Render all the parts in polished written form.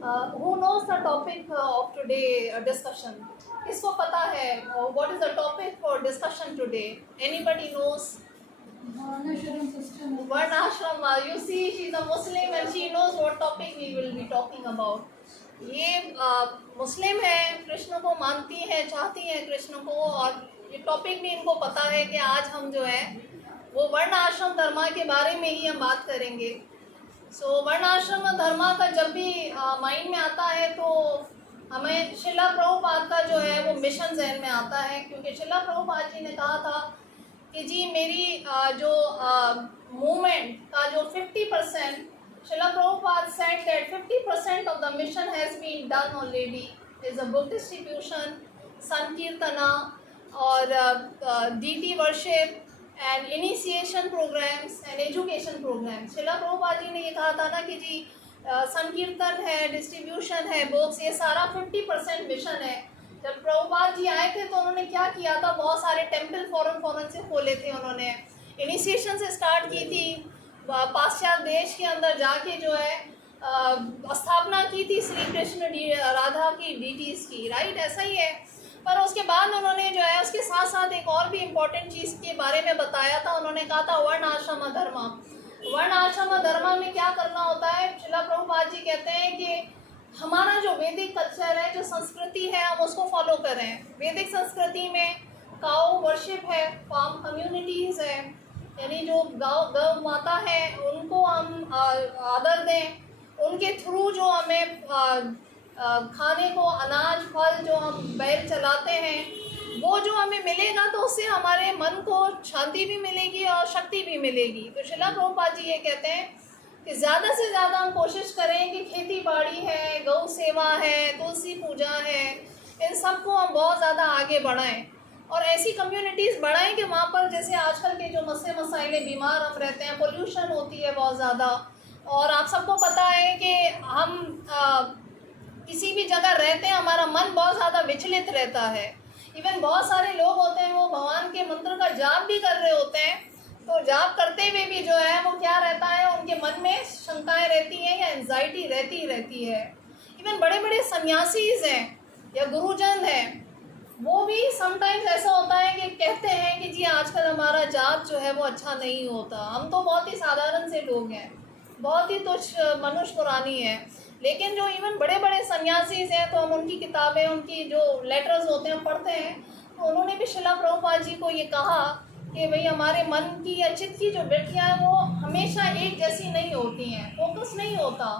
Who knows the topic of today discussion? किसको पता है what is the topic for discussion today? Anybody knows? Varnashram system. Varnashram. You see, she's a Muslim and she knows what topic we will be talking about. ये मुस्लिम है, कृष्ण को मानती है, चाहती है कृष्ण को, और ये टॉपिक भी इनको पता है कि आज हम जो है वो वर्ण आश्रम धर्मा के बारे में ही हम बात करेंगे। सो वर्ण आश्रम धर्मा का जब भी माइंड में आता है तो हमें शिला प्रभुपाद का जो है वो मिशन जहन में आता है, क्योंकि शिला प्रभुपाद जी ने कहा था कि जी मेरी जो मूवमेंट का जो 50%, शिला Prabhupada said that 50% of the mission has been done already is a book distribution, sankirtana और DT worship and initiation programs and education programs। शिला प्रभुपाद जी ने ये कहा था ना कि जी संकीर्तन है, डिस्ट्रीब्यूशन है, बुक्स, ये सारा 50% मिशन है। जब प्रभुपाद जी आए थे तो उन्होंने क्या किया था, बहुत सारे टेम्पल फॉरन से खोले थे, उन्होंने इनिशिएशन से स्टार्ट की थी, पाश्चात्य देश के अंदर जाके जो है स्थापना की थी श्री कृष्ण राधा की डीटीज की, राइट, ऐसा ही है। पर उसके बाद उन्होंने जो है उसके साथ साथ एक और भी इम्पोर्टेंट चीज़ के बारे में बताया था। उन्होंने कहा था वर्ण आश्रम धर्मा। वर्ण आश्रम धर्मा में क्या करना होता है, शिला प्रभुपाद जी कहते हैं कि हमारा जो वैदिक कल्चर है, जो संस्कृति है, हम उसको फॉलो करें। वैदिक संस्कृति में काउ वर्शिप है, फार्म कम्युनिटीज़ है, यानी जो गौ माता है उनको हम आदर दें, उनके थ्रू जो हमें खाने को अनाज फल जो हम बैल चलाते हैं वो जो हमें मिलेगा तो उससे हमारे मन को शांति भी मिलेगी और शक्ति भी मिलेगी। तो शिला प्रभुपाद जी ये कहते हैं कि ज़्यादा से ज़्यादा हम कोशिश करें कि खेती बाड़ी है, गौ सेवा है, तुलसी पूजा है, इन सब को हम बहुत ज़्यादा आगे बढ़ाएं और ऐसी कम्युनिटीज़ बढ़ाएं कि वहाँ पर जैसे आजकल के जो मसाइले, बीमार हम रहते हैं, पोल्यूशन होती है बहुत ज़्यादा, और आप सबको पता है कि हम किसी भी जगह रहते हैं हमारा मन बहुत ज़्यादा विचलित रहता है। इवन बहुत सारे लोग होते हैं वो भगवान के मंत्र का जाप भी कर रहे होते हैं, तो जाप करते हुए भी जो है वो क्या रहता है, उनके मन में शंकाएं रहती हैं या एंजाइटी रहती है। इवन बड़े बड़े सन्यासीज हैं या गुरुजन हैं, वो भी समटाइम्स ऐसा होता है कि कहते हैं कि जी आजकल हमारा जाप जो है वो अच्छा नहीं होता, हम तो बहुत ही साधारण से लोग हैं, बहुत ही तुच्छ मनुष्य पुरानी है। लेकिन जो इवन बड़े बड़े सन्यासीज हैं तो हम उनकी किताबें, उनकी जो लेटर्स होते हैं पढ़ते हैं, तो उन्होंने भी शिला प्रभुपाद जी को ये कहा कि भाई हमारे मन की या चित्त की जो वृत्तियाँ हैं वो हमेशा एक जैसी नहीं होती हैं, फोकस नहीं होता।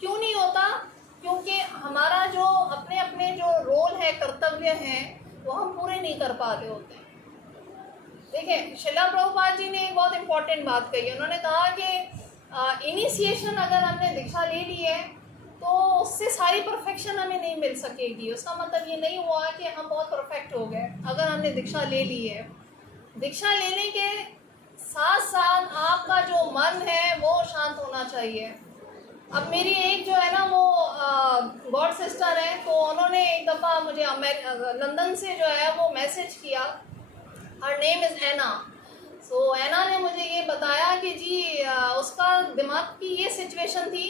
क्यों नहीं होता? क्योंकि हमारा जो अपने अपने जो रोल है, कर्तव्य हैं, वो हम पूरे नहीं कर पा रहे होते हैं। देखिए शिला प्रभुपाद जी ने एक बहुत इम्पोर्टेंट बात कही, उन्होंने कहा कि इनिशिएशन अगर हमने दीक्षा ले ली है तो उससे सारी परफेक्शन हमें नहीं मिल सकेगी। उसका मतलब ये नहीं हुआ कि हम बहुत परफेक्ट हो गए अगर हमने दीक्षा ले ली है। दीक्षा लेने के साथ साथ आपका जो मन है वो शांत होना चाहिए। अब मेरी एक जो है ना वो गॉड सिस्टर है, तो उन्होंने एक दफ़ा मुझे लंदन से जो है वो मैसेज किया। हर नेम इज़ एना। सो एना ने मुझे ये बताया कि जी उसका दिमाग की ये सिचुएशन थी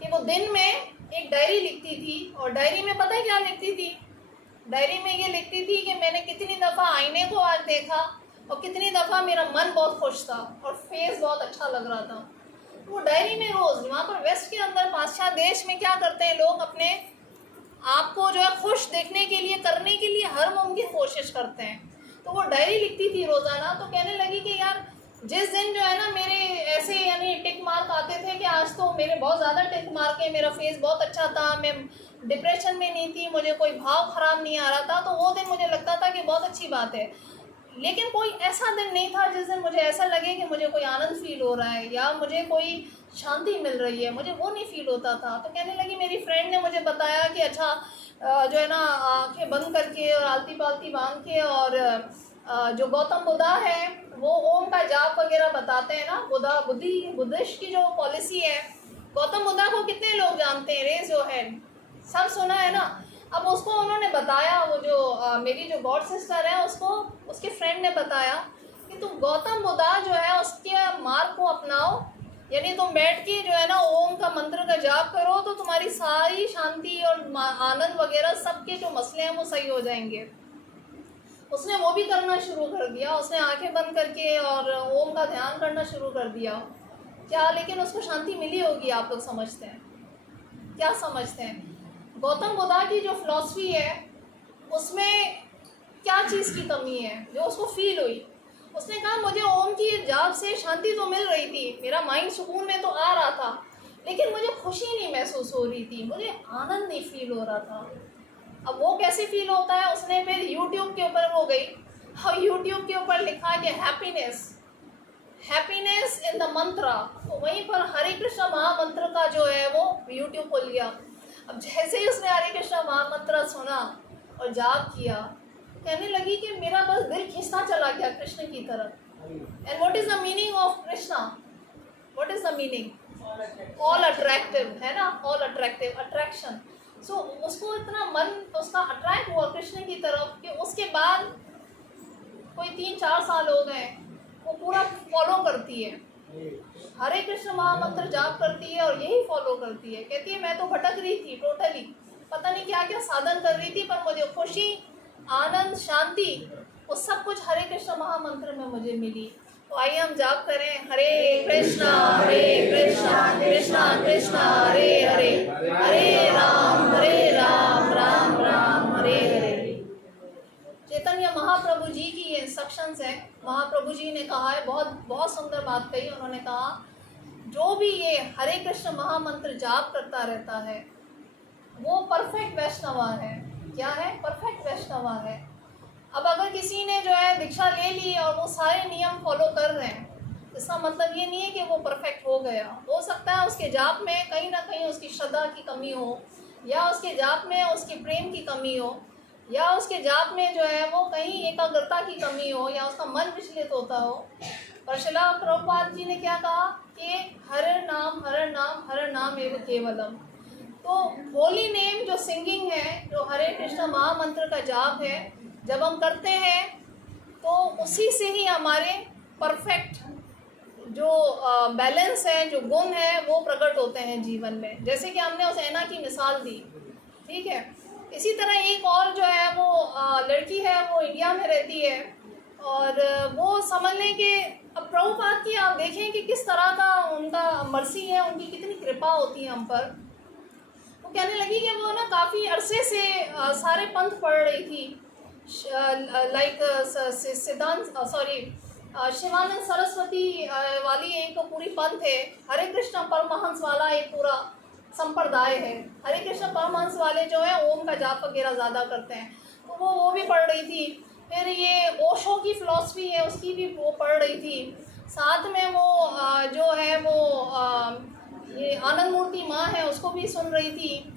कि वो दिन में एक डायरी लिखती थी, और डायरी में पता है क्या लिखती थी? डायरी में ये लिखती थी कि मैंने कितनी दफ़ा आईने को आज देखा और कितनी दफ़ा मेरा मन बहुत खुश था और फेस बहुत अच्छा लग रहा था। वो डायरी में रोज़, वहाँ पर वेस्ट के अंदर पाश्चात्य देश में क्या करते हैं लोग, अपने आप को जो है खुश देखने के लिए, करने के लिए हर मुमकिन कोशिश करते हैं। तो वो डायरी लिखती थी रोज़ाना, तो कहने लगी कि यार जिस दिन जो है ना मेरे ऐसे यानी टिक मार्क आते थे कि आज तो मेरे बहुत ज़्यादा टिक मार्क है, मेरा फेस बहुत अच्छा था, मैं डिप्रेशन में नहीं थी, मुझे कोई भाव ख़राब नहीं आ रहा था, तो वो दिन मुझे लगता था कि बहुत अच्छी बात है। लेकिन कोई ऐसा दिन नहीं था जिस दिन मुझे ऐसा लगे कि मुझे कोई आनंद फील हो रहा है या मुझे कोई शांति मिल रही है, मुझे वो नहीं फील होता था। तो कहने लगी मेरी फ्रेंड ने मुझे बताया कि अच्छा जो है ना आंखें बंद करके और आलती पालती बांध के, और जो गौतम बुद्धा है वो ओम का जाप वगैरह बताते हैं ना, बुद्धिस्ट की जो पॉलिसी है। गौतम बुद्धा को कितने लोग जानते हैं? Raise your hand. सब सुना है ना। अब उसको उन्होंने बताया, वो जो मेरी जो गॉड सिस्टर है उसको उसके फ्रेंड ने बताया कि तुम गौतम बुद्धा जो है उसके मार्ग को अपनाओ, यानी तुम बैठ के जो है ना ओम का मंत्र का जाप करो तो तुम्हारी हमारी सारी शांति और आनंद वगैरह सबके जो मसले हैं वो सही हो जाएंगे। उसने वो भी करना शुरू कर दिया, उसने आंखें बंद करके और ओम का ध्यान करना शुरू कर दिया। क्या लेकिन उसको शांति मिली होगी? आप लोग समझते हैं? क्या समझते हैं? गौतम बुद्ध की जो फिलॉसफी है उसमें क्या चीज़ की कमी है जो उसको फील हुई? उसने कहा मुझे ओम की जाप से शांति तो मिल रही थी, मेरा माइंड सुकून में तो आ रहा था, लेकिन मुझे खुशी नहीं महसूस हो रही थी, मुझे आनंद नहीं फील हो रहा था। अब वो कैसे फील होता है? उसने फिर यूट्यूब के ऊपर वो गई और यूट्यूब के ऊपर लिखा कि हैप्पीनेस इन द मंत्रा, तो वहीं पर हरे कृष्ण महामंत्र का जो है वो यूट्यूब खोल लिया। अब जैसे ही उसने हरे कृष्ण महामंत्र सुना और जाप किया, कहने लगी कि मेरा बस दिल खींचता चला गया कृष्ण की तरफ। And what is the meaning of Krishna? What is the meaning? All attractive, है ना? All attractive, attraction. सो उसको इतना मन उसका अट्रैक्ट हुआ कृष्ण की तरफ कि उसके बाद कोई 3-4 साल हो गए वो पूरा फॉलो करती है, हरे कृष्ण महामंत्र जाप करती है और यही फॉलो करती है। कहती है मैं तो भटक रही थी टोटली, पता नहीं क्या क्या साधन कर रही थी, पर मुझे खुशी, आनंद, शांति वो सब कुछ हरे कृष्ण महामंत्र में मुझे मिली। तो आइए हम जाप करें, हरे कृष्णा कृष्णा कृष्णा हरे हरे, हरे राम राम राम हरे हरे। चैतन्य महाप्रभु जी की ये इंस्ट्रक्शंस है। महाप्रभु जी ने कहा है, बहुत बहुत सुंदर बात कही उन्होंने, कहा जो भी ये हरे कृष्ण महामंत्र जाप करता रहता है वो परफेक्ट वैष्णवा है। क्या है? परफेक्ट वैष्णवा है। अब अगर किसी ने जो है दीक्षा ले ली और वो सारे नियम फॉलो कर रहे हैं, इसका मतलब ये नहीं है कि वो परफेक्ट हो गया। हो सकता है उसके जाप में कहीं ना कहीं उसकी श्रद्धा की कमी हो, या उसके जाप में उसकी प्रेम की कमी हो, या उसके जाप में जो है वो कहीं एकाग्रता की कमी हो, या उसका मन विचलित होता हो। पर श्रील प्रभुपाद जी ने क्या कहा कि हर नाम एवं केवलम। तो होली नेम जो सिंगिंग है, जो हरे कृष्ण महामंत्र का जाप है, जब हम करते हैं तो उसी से ही हमारे परफेक्ट जो बैलेंस है, जो गुण है वो प्रकट होते हैं जीवन में। जैसे कि हमने उस ऐना की मिसाल दी, ठीक है। इसी तरह एक और जो है वो लड़की है, वो इंडिया में रहती है, और वो समझ लें कि अब प्रभुपाद की आप देखें कि किस तरह का उनका मर्सी है, उनकी कितनी कृपा होती है हम पर। वो कहने लगी कि वो ना काफ़ी अरसे से सारे पंथ पढ़ रही थी, लाइक शिवानंद सरस्वती वाली एक पूरी पंथ है, हरे कृष्ण परमहंस वाला एक पूरा संप्रदाय है। हरे कृष्ण परमहंस वाले जो है ओम का जाप वगैरह ज़्यादा करते हैं, तो वो भी पढ़ रही थी। फिर ये ओशो की फ़िलॉसफी है, उसकी भी वो पढ़ रही थी। साथ में वो जो है वो ये आनंद मूर्ति माँ है, उसको भी सुन रही थी।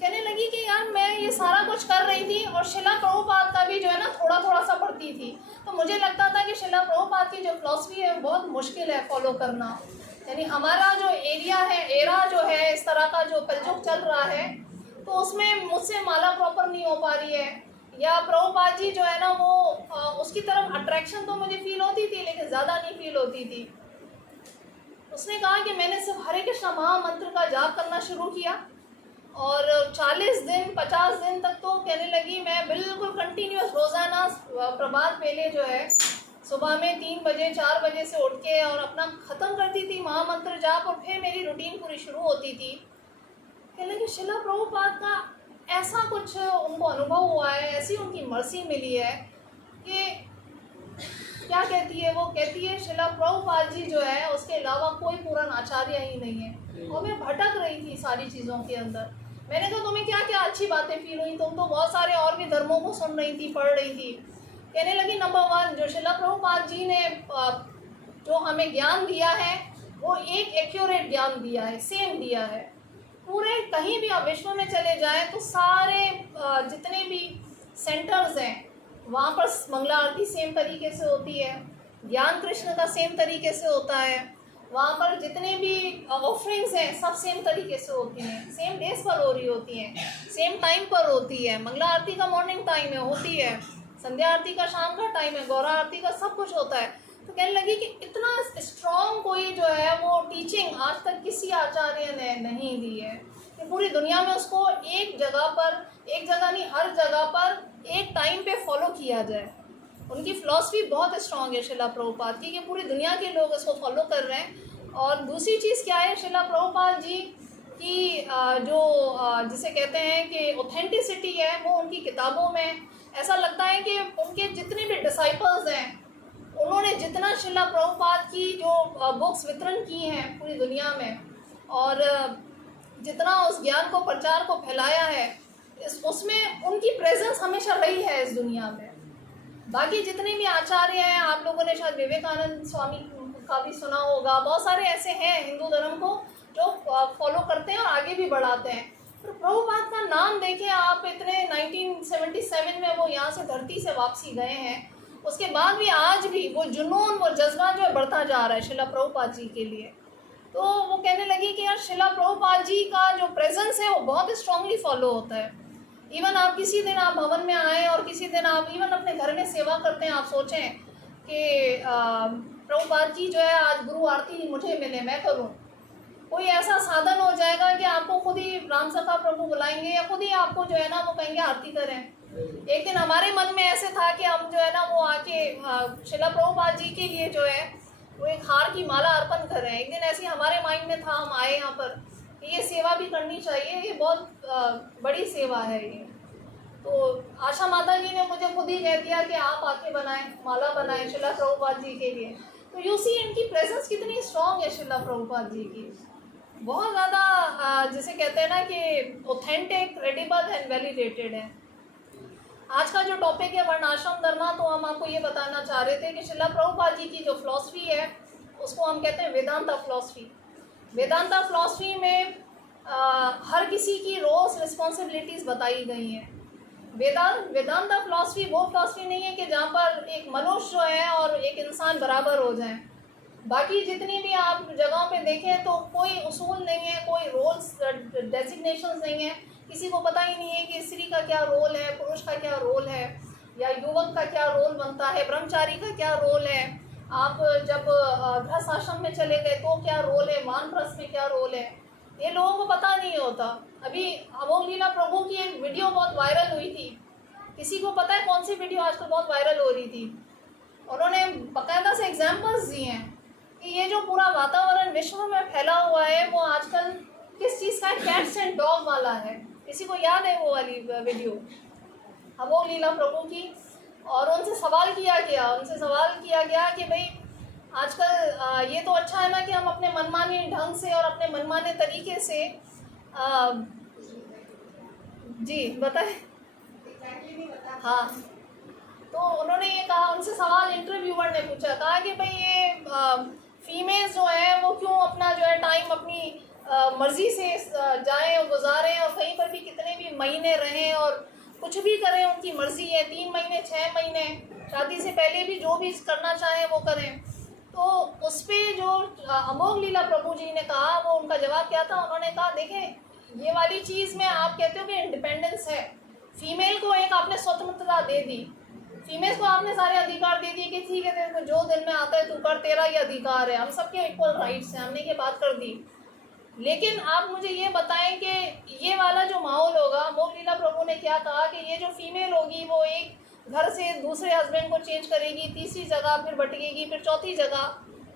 कहने लगी कि यार मैं ये सारा कुछ कर रही थी और शिला प्रभुपाद का भी जो है ना थोड़ा थोड़ा सा पढ़ती थी। तो मुझे लगता था कि शिला प्रभुपाद की जो फिलॉसफी है बहुत मुश्किल है फॉलो करना। यानी हमारा जो एरा जो है, इस तरह का जो कलयुग चल रहा है, तो उसमें मुझसे माला प्रॉपर नहीं हो पा रही है, या प्रभुपाद जी जो है ना वो उसकी तरफ अट्रैक्शन तो मुझे फील होती थी लेकिन ज़्यादा नहीं फील होती थी। उसने कहा कि मैंने सिर्फ हरे कृष्ण महामंत्र का जाप करना शुरू किया और 40 दिन 50 दिन तक तो कहने लगी मैं बिल्कुल कंटिन्यूस रोज़ाना प्रभात पहले जो है सुबह में 3 बजे 4 बजे से उठ के और अपना ख़त्म करती थी महामंत्र जाप, और फिर मेरी रूटीन पूरी शुरू होती थी। कहने लगी शिला प्रभुपाद का ऐसा कुछ उनको अनुभव हुआ है, ऐसी उनकी मर्सी मिली है कि क्या कहती है वो, कहती है शिला प्रभुपाद जी जो है उसके अलावा कोई पूर्ण आचार्य ही नहीं है। और मैं भटक रही थी सारी चीज़ों के अंदर। मैंने तो तुम्हें क्या क्या अच्छी बातें फील हुई, तुम तो बहुत सारे और भी धर्मों को सुन रही थी, पढ़ रही थी। कहने लगी नंबर 1 जो शिला प्रभुपाद जी ने जो हमें ज्ञान दिया है वो एक एक्यूरेट ज्ञान दिया है, सेम दिया है। पूरे कहीं भी आप विश्व में चले जाएं तो सारे जितने भी सेंटर्स हैं वहाँ पर मंगला आरती सेम तरीके से होती है, ज्ञान कृष्ण का सेम तरीके से होता है, वहाँ पर जितने भी ऑफरिंग्स हैं सब सेम तरीके से होती हैं, सेम डेज पर हो रही होती हैं, सेम टाइम पर होती है। मंगला आरती का मॉर्निंग टाइम में होती है, संध्या आरती का शाम का टाइम है, गौरा आरती का सब कुछ होता है। तो कहने लगी कि इतना स्ट्रॉन्ग कोई जो है वो टीचिंग आज तक किसी आचार्य ने नहीं दी है। कि पूरी दुनिया में उसको एक जगह नहीं, हर जगह पर एक टाइम पे फॉलो किया जाए। उनकी फ़िलॉसफी बहुत स्ट्रॉन्ग है शिला प्रभुपाद की, कि पूरी दुनिया के लोग इसको फॉलो कर रहे हैं। और दूसरी चीज़ क्या है, शिला प्रभुपाद जी की जिसे कहते हैं कि ऑथेंटिसिटी है, वो उनकी किताबों में ऐसा लगता है कि उनके जितने भी डिसाइपल्स हैं, उन्होंने जितना शिला प्रभुपाद की जो बुक्स वितरण की हैं पूरी दुनिया में, और जितना उस ज्ञान को, प्रचार को फैलाया है, उसमें उनकी प्रेजेंस हमेशा रही है इस दुनिया में। बाकी जितने भी आचार्य हैं, आप लोगों ने शायद विवेकानंद स्वामी का भी सुना होगा, बहुत सारे ऐसे हैं हिंदू धर्म को जो फॉलो करते हैं और आगे भी बढ़ाते हैं। तो प्रभुपाद का नाम देखें आप, इतने 1977 में वो यहाँ से धरती से वापसी गए हैं, उसके बाद भी आज भी वो जुनून, वो जज्बा जो है बढ़ता जा रहा है शिला प्रभुपाद जी के लिए। तो वो कहने लगी कि यार शिला प्रभुपाद जी का जो प्रेजेंस है वो बहुत स्ट्रांगली फॉलो होता है। इवन आप किसी दिन आप भवन में आएँ और किसी दिन आप इवन अपने घर में सेवा करते हैं, आप सोचें कि प्रभुपाद जी जो है आज गुरु आरती मुझे मिले, मैं करूं। कोई ऐसा साधन हो जाएगा कि आपको खुद ही राम सखा प्रभु बुलाएंगे या खुद ही आपको जो है ना वो कहेंगे आरती करें। एक दिन हमारे मन में ऐसे था कि हम जो है ना वो आके शिला प्रभुपाद जी के लिए जो है वो एक हार की माला अर्पण कर रहे हैं। एक दिन ऐसी हमारे माइंड में था, हम आए यहाँ पर, ये सेवा भी करनी चाहिए, ये बहुत बड़ी सेवा है ये। तो आशा माता जी ने मुझे खुद ही कह दिया कि आप आके बनाएं, माला बनाएं शिला प्रभुपाद जी के लिए। तो यू सी इनकी प्रेजेंस कितनी स्ट्रॉन्ग है शिला प्रभुपाद जी की, बहुत ज़्यादा जिसे कहते हैं ना कि ऑथेंटिक, क्रेडिबल एंड वैलिडेटेड है। आज का जो टॉपिक है वर्णाश्रम धर्म, तो हम आपको ये बताना चाह रहे थे कि शिला प्रभुपाद जी की जो फिलॉसफी है उसको हम कहते हैं वेदांता फिलॉसफी। वेदांता फिलॉसफी में हर किसी की रोल्स, रिस्पॉन्सिबिलिटीज़ बताई गई हैं। वेदांता फिलॉसफी वो फिलॉसफी नहीं है कि जहाँ पर एक मनुष्य जो है और एक इंसान बराबर हो जाएं। बाकी जितनी भी आप जगहों पे देखें तो कोई उसूल नहीं है, कोई रोल्स डेजिग्नेशंस नहीं है, किसी को पता ही नहीं है कि स्त्री का क्या रोल है, पुरुष का क्या रोल है, या युवक का क्या रोल बनता है, ब्रह्मचारी का क्या रोल है, आप जब गृहस्थ आश्रम में चले गए तो क्या रोल है, वानप्रस्थ में क्या रोल है, ये लोगों को पता नहीं होता। अभी अमोघ लीला प्रभु की एक वीडियो बहुत वायरल हुई थी, किसी को पता है कौन सी वीडियो आजकल बहुत वायरल हो रही थी? उन्होंने बाकायदा से एग्जाम्पल्स दिए हैं कि ये जो पूरा वातावरण विश्व में फैला हुआ है वो आजकल किस चीज़ का है, कैट्स एंड डॉग वाला है। किसी को याद है वो वाली वीडियो अमोघ लीला प्रभु की? और उनसे सवाल किया गया कि भाई आजकल ये तो अच्छा है ना कि हम अपने मनमाने ढंग से और अपने मनमाने तरीके से जी बताएं। हाँ, तो उन्होंने ये कहा, उनसे सवाल इंटरव्यूअर ने पूछा, कहा कि भाई ये फीमेल्स जो है वो क्यों अपना जो है टाइम अपनी मर्जी से जाएं और गुजारें और कहीं पर भी कितने भी महीने रहें और कुछ भी करें, उनकी मर्जी है, 3 महीने 6 महीने, शादी से पहले भी जो भी करना चाहें वो करें। तो उस पर जो अमोघ लीला प्रभु जी ने कहा, वो उनका जवाब क्या था? उन्होंने कहा देखें, ये वाली चीज़ में आप कहते हो कि इंडिपेंडेंस है, फीमेल को एक आपने स्वतंत्रता दे दी, फीमेल को आपने सारे अधिकार दे दिए कि ठीक है तेरे को जो दिन में आता है तू कर, तेरा ये अधिकार है, हम सबके इक्वल राइट्स हैं, हमने ये बात कर दी। लेकिन आप मुझे ये बताएं कि ये वाला जो माहौल होगा, अमोघ लीला प्रभु ने क्या कहा कि ये जो फीमेल होगी वो एक घर से दूसरे हस्बैंड को चेंज करेगी, तीसरी जगह फिर भटकेगी, फिर चौथी जगह,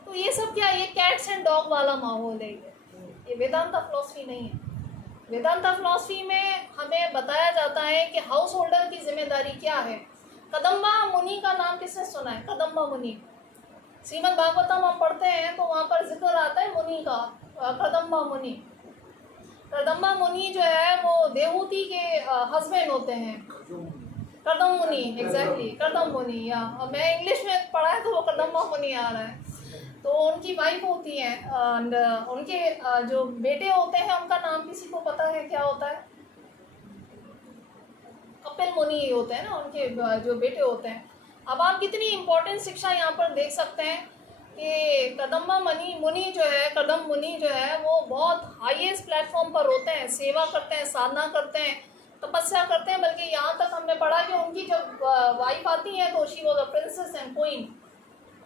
तो ये सब क्या, ये कैट्स एंड डॉग वाला माहौल है। ये वेदांता फिलॉसफी नहीं है। वेदांता फिलॉसफी में हमें बताया जाता है कि हाउस होल्डर की जिम्मेदारी क्या है। कदम्बा मुनि का नाम किसने सुना है? कदम्बा मुनि, श्रीमद् भागवतम हम पढ़ते हैं तो वहाँ पर जिक्र आता है मुनि का, कदम्बा मुनि। कदम्बा मुनि जो है वो देवहूति के हस्बैंड होते हैं, कदम मुनि, एग्जैक्टली कदम मुनि, या मैं इंग्लिश में पढ़ा है तो वो कदम्बा मुनि आ रहा है। तो उनकी वाइफ होती हैं, एंड उनके जो बेटे होते हैं उनका नाम किसी को पता है क्या होता है? कपिल मुनि होते हैं ना उनके जो बेटे होते हैं। अब आप कितनी इम्पोर्टेंट शिक्षा यहाँ पर देख सकते हैं कि कदम्बा मुनि जो है वो बहुत हाईएस्ट प्लेटफॉर्म पर होते हैं, सेवा करते हैं, साधना करते हैं, तपस्या करते हैं। बल्कि यहाँ तक हमने पढ़ा कि उनकी जब वाइफ आती है तो she was a princess and queen,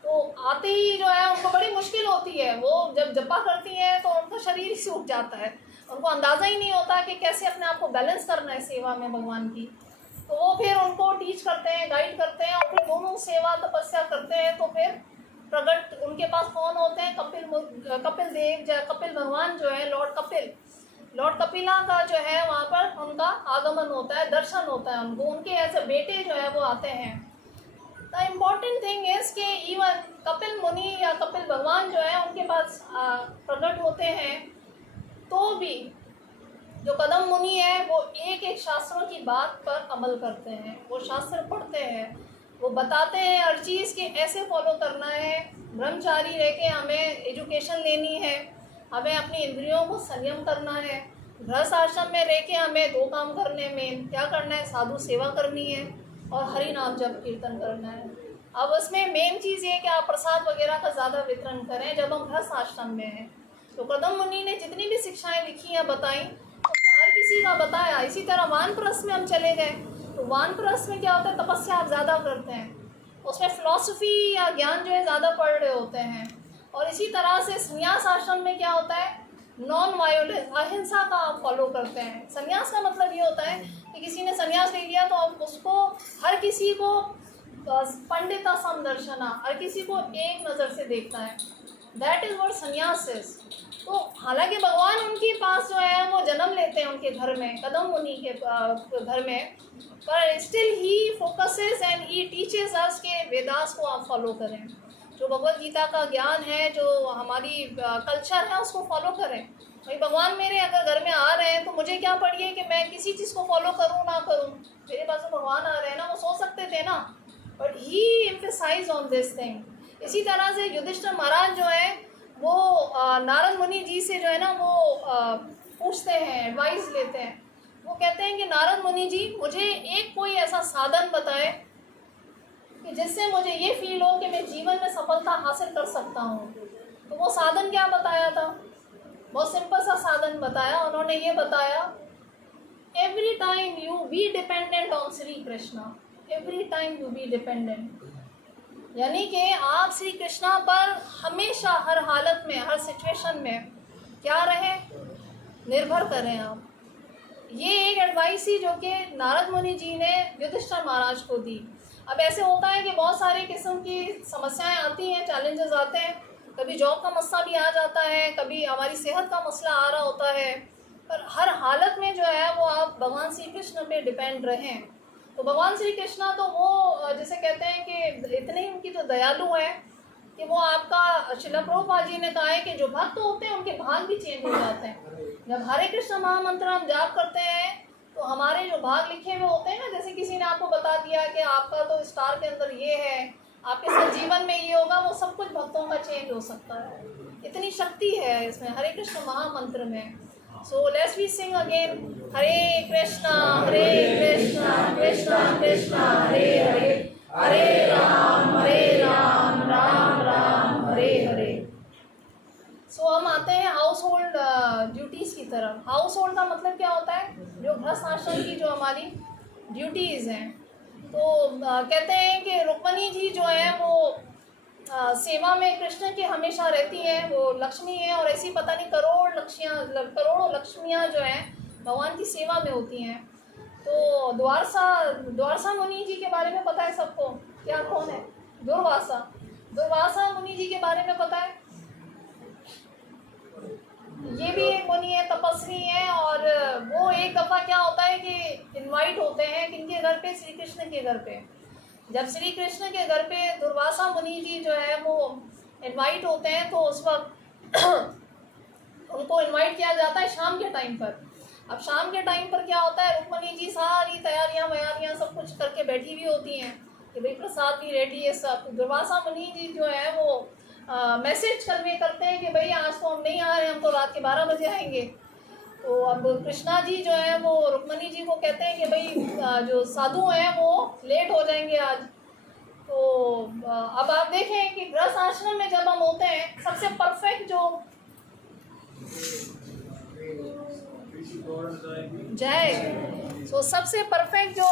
तो आते ही जो है उनको बड़ी मुश्किल होती है, वो जब जपा करती हैं तो उनका शरीर सूख जाता है, उनको अंदाज़ा ही नहीं होता कि कैसे अपने आप को बैलेंस करना है सेवा में भगवान की। तो वो फिर उनको टीच करते हैं, गाइड करते हैं, और फिर दोनों सेवा तपस्या करते हैं। तो फिर प्रगट उनके पास कौन होते हैं? कपिल देव, कपिल भगवान जो है, लॉर्ड कपिला का जो है वहाँ पर उनका आगमन होता है, दर्शन होता है उनको, उनके ऐसे बेटे जो है वो आते हैं। द इम्पॉर्टेंट थिंग इज़ कि इवन कपिल मुनि या कपिल भगवान जो है उनके पास प्रकट होते हैं, तो भी जो कदम मुनि है वो एक एक शास्त्रों की बात पर अमल करते हैं। वो शास्त्र पढ़ते हैं, वो बताते हैं हर चीज़ कि ऐसे फॉलो करना है, ब्रह्मचारी रह के हमें एजुकेशन लेनी है, हमें अपनी इंद्रियों को संयम करना है, गृहस्थ आश्रम में रह के हमें 2 काम करने में क्या करना है? साधु सेवा करनी है और हरि नाम जप कीर्तन करना है। अब उसमें मेन चीज़ ये कि आप प्रसाद वगैरह का ज़्यादा वितरण करें जब हम गृहस्थ आश्रम में हैं। तो कदम मुनि ने जितनी भी शिक्षाएँ लिखी हैं, बताई, उसमें हर किसी का बताया। इसी तरह वानप्रस्थ में हम चले गए, तो वानप्रस्थ में क्या होता है? तपस्या आप ज़्यादा करते हैं, उसमें फ़िलॉसफी या ज्ञान जो है ज़्यादा पढ़ रहे होते हैं। और इसी तरह से संन्यास आश्रम में क्या होता है? नॉन वायोलेंस, अहिंसा का आप फॉलो करते हैं। संन्यास का मतलब ये होता है कि किसी ने संन्यास ले लिया तो आप उसको, हर किसी को पंडिता समदर्शना, हर किसी को एक नज़र से देखता है। दैट इज़ व्हाट संन्यास इज। तो हालांकि भगवान उनके पास जो है वो जन्म लेते हैं उनके घर में, कदम मुनि के घर में, पर still he focuses and he teaches us के वेदास को आप फॉलो करें, जो भगवत गीता का ज्ञान है, जो हमारी कल्चर है, उसको फॉलो करें। भाई भगवान मेरे अगर घर में आ रहे हैं तो मुझे क्या पड़िए कि मैं किसी चीज़ को फॉलो करूँ ना करूँ, मेरे पास तो भगवान आ रहे हैं ना, वो सोच सकते थे ना, but he emphasise on this thing. इसी तरह से युधिष्ठिर महाराज जो है वो नारद मुनि जी से जो है ना वो पूछते हैं, एडवाइस लेते हैं। वो कहते हैं कि नारद मुनि जी, मुझे एक कोई ऐसा साधन बताए कि जिससे मुझे ये फील हो कि मैं जीवन में सफलता हासिल कर सकता हूँ। तो वो साधन क्या बताया था? बहुत सिंपल सा साधन बताया उन्होंने। ये बताया, every time you be dependent on Shri Krishna, every time you be dependent, यानी कि आप श्री कृष्णा पर हमेशा, हर हालत में, हर सिचुएशन में क्या रहे? निर्भर करें आप। ये एक एडवाइस थी जो कि नारद मुनि जी ने युधिष्ठिर महाराज को दी। अब ऐसे होता है कि बहुत सारी किस्म की समस्याएं आती हैं, चैलेंजेस आते हैं, कभी जॉब का मसला भी आ जाता है, कभी हमारी सेहत का मसला आ रहा होता है, पर हर हालत में जो है वो आप भगवान श्री कृष्ण पे डिपेंड रहें। तो भगवान श्री कृष्णा तो वो जैसे कहते हैं कि इतने ही उनकी तो दयालु है कि वो आपका, श्रील प्रभुपाद जी ने कहा है कि जो भक्त होते हैं उनके भाग भी चेंज हो जाते हैं। जब हरे कृष्ण महामंत्र हम जाप करते हैं तो हमारे जो भाग लिखे हुए होते हैं ना, जैसे किसी ने आपको बता दिया कि आपका तो स्टार के अंदर ये है, आपके संजीवन में ये होगा, वो सब कुछ भक्तों का चेंज हो सकता है। इतनी शक्ति है इसमें हरे कृष्ण महामंत्र में। So let's we sing again, Hare Krishna Krishna Krishna Hare Hare, Hare Ram Ram Ram Hare Hare. So हम आते हैं हाउस होल्ड ड्यूटीज़ की तरफ। हाउस होल्ड का मतलब क्या होता है? जो गृहस्थ आश्रम की जो हमारी ड्यूटीज़ हैं। तो कहते हैं कि रुक्मणी जी जो है वो सेवा में कृष्ण की हमेशा रहती हैं, वो लक्ष्मी है, और ऐसी पता नहीं करोड़ों लक्ष्मियाँ जो हैं भगवान की सेवा में होती हैं। तो द्वारसा मुनि जी के बारे में पता है सबको? क्या, कौन है? दुर्वासा मुनि जी के बारे में पता है? ये भी एक मुनि है, तपस्वी है, और वो एक दफ़ा क्या होता है कि इनवाइट होते हैं किनके घर पे? श्री कृष्ण के घर पे। जब श्री कृष्ण के घर पे दुर्वासा मुनि जी जो है वो इनवाइट होते हैं, तो उस वक्त उनको इनवाइट किया जाता है शाम के टाइम पर। अब शाम के टाइम पर क्या होता है, रुक्मणी जी सारी तैयारियां सब कुछ करके बैठी हुई होती हैं कि भाई प्रसाद भी रेडी है सब। तो दुर्वासा मुनि जी जो है वो मैसेज कन्वे करते हैं कि भाई आज तो हम नहीं आ रहे, हम तो रात के 12 बजे आएंगे। तो अब कृष्णा जी जो है वो रुक्मणी जी को कहते हैं कि भाई जो साधु हैं वो लेट हो जाएंगे आज। तो अब आप देखें कि गृहस्थ आश्रम में जब हम होते हैं, सबसे परफेक्ट जो जय, तो सबसे परफेक्ट जो